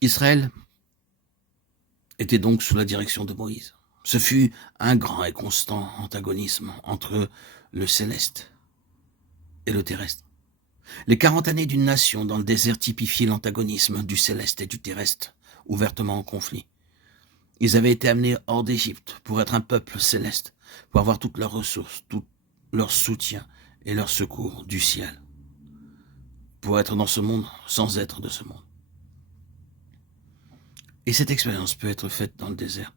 Israël était donc sous la direction de Moïse. Ce fut un grand et constant antagonisme entre le céleste et le terrestre. Les 40 années d'une nation dans le désert typifiaient l'antagonisme du céleste et du terrestre, ouvertement en conflit. Ils avaient été amenés hors d'Égypte pour être un peuple céleste, pour avoir toutes leurs ressources, tout leur soutien et leur secours du ciel, pour être dans ce monde sans être de ce monde. Et cette expérience peut être faite dans le désert.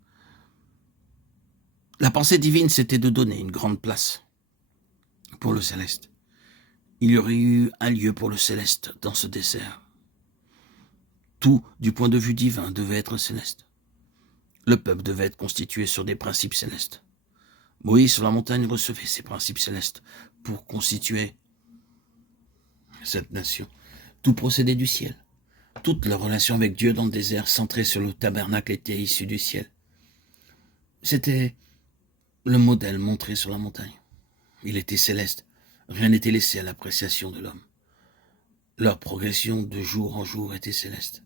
La pensée divine, c'était de donner une grande place pour le céleste. Il y aurait eu un lieu pour le céleste dans ce désert. Tout, du point de vue divin, devait être céleste. Le peuple devait être constitué sur des principes célestes. Moïse, sur la montagne, recevait ces principes célestes pour constituer cette nation. Tout procédait du ciel. Toute leur relation avec Dieu dans le désert, centrée sur le tabernacle, était issue du ciel. C'était le modèle montré sur la montagne. Il était céleste. Rien n'était laissé à l'appréciation de l'homme. Leur progression de jour en jour était céleste.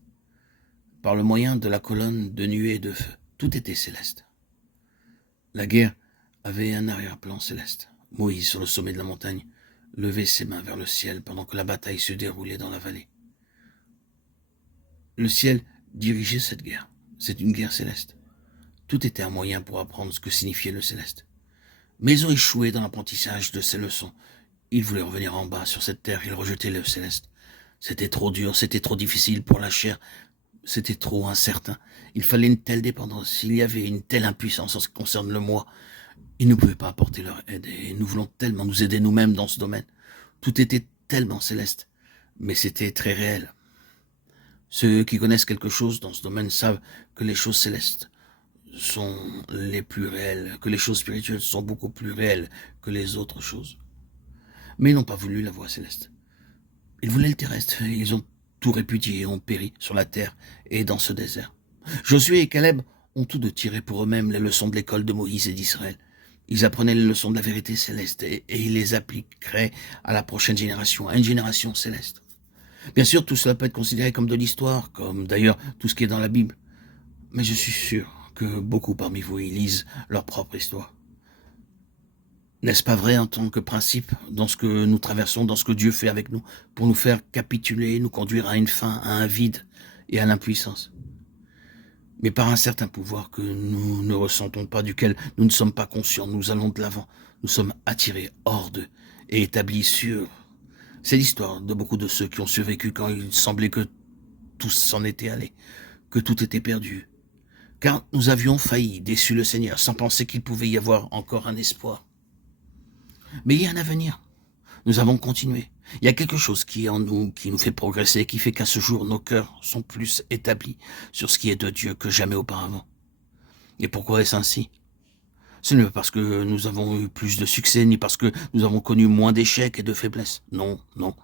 Par le moyen de la colonne de nuée et de feu, tout était céleste. La guerre avait un arrière-plan céleste. Moïse, sur le sommet de la montagne, levait ses mains vers le ciel pendant que la bataille se déroulait dans la vallée. Le ciel dirigeait cette guerre. C'est une guerre céleste. Tout était un moyen pour apprendre ce que signifiait le céleste. Mais ils ont échoué dans l'apprentissage de ces leçons. Ils voulaient revenir en bas sur cette terre, ils rejetaient le céleste. C'était trop dur, c'était trop difficile pour la chair, c'était trop incertain. Il fallait une telle dépendance, il y avait une telle impuissance en ce qui concerne le moi. Ils ne pouvaient pas apporter leur aide et nous voulons tellement nous aider nous-mêmes dans ce domaine. Tout était tellement céleste, mais c'était très réel. Ceux qui connaissent quelque chose dans ce domaine savent que les choses célestes sont les plus réelles, que les choses spirituelles sont beaucoup plus réelles que les autres choses. Mais ils n'ont pas voulu la voie céleste. Ils voulaient le terrestre, et ils ont tout répudié et ont péri sur la terre et dans ce désert. Josué et Caleb ont tous deux tiré pour eux-mêmes les leçons de l'école de Moïse et d'Israël. Ils apprenaient les leçons de la vérité céleste et ils les appliqueraient à la prochaine génération, à une génération céleste. Bien sûr, tout cela peut être considéré comme de l'histoire, comme d'ailleurs tout ce qui est dans la Bible. Mais je suis sûr que beaucoup parmi vous y lisent leur propre histoire. N'est-ce pas vrai en tant que principe dans ce que nous traversons, dans ce que Dieu fait avec nous, pour nous faire capituler, nous conduire à une fin, à un vide et à l'impuissance? Mais par un certain pouvoir que nous ne ressentons pas, duquel nous ne sommes pas conscients, nous allons de l'avant, nous sommes attirés hors d'eux et établis sur. C'est l'histoire de beaucoup de ceux qui ont survécu quand il semblait que tout s'en était allé, que tout était perdu. Car nous avions failli, déçu le Seigneur, sans penser qu'il pouvait y avoir encore un espoir. Mais il y a un avenir. Nous avons continué. Il y a quelque chose qui est en nous, qui nous fait progresser, qui fait qu'à ce jour, nos cœurs sont plus établis sur ce qui est de Dieu que jamais auparavant. Et pourquoi est-ce ainsi? Ce n'est pas parce que nous avons eu plus de succès, ni parce que nous avons connu moins d'échecs et de faiblesses. Non, non.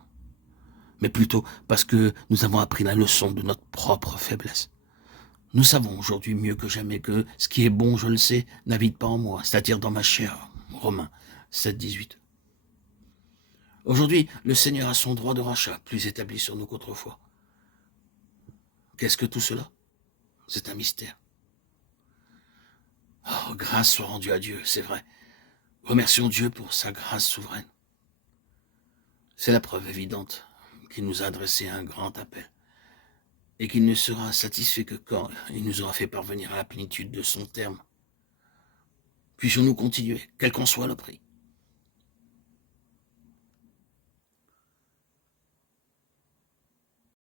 Mais plutôt parce que nous avons appris la leçon de notre propre faiblesse. Nous savons aujourd'hui mieux que jamais que ce qui est bon, je le sais, n'habite pas en moi, c'est-à-dire dans ma chair. Romains 7, 18. Aujourd'hui, le Seigneur a son droit de rachat plus établi sur nous qu'autrefois. Qu'est-ce que tout cela? C'est un mystère. Oh, grâce soit rendue à Dieu, c'est vrai. Remercions Dieu pour sa grâce souveraine. C'est la preuve évidente qu'il nous a adressé un grand appel et qu'il ne sera satisfait que quand il nous aura fait parvenir à la plénitude de son terme. Puissions-nous continuer, quel qu'en soit le prix.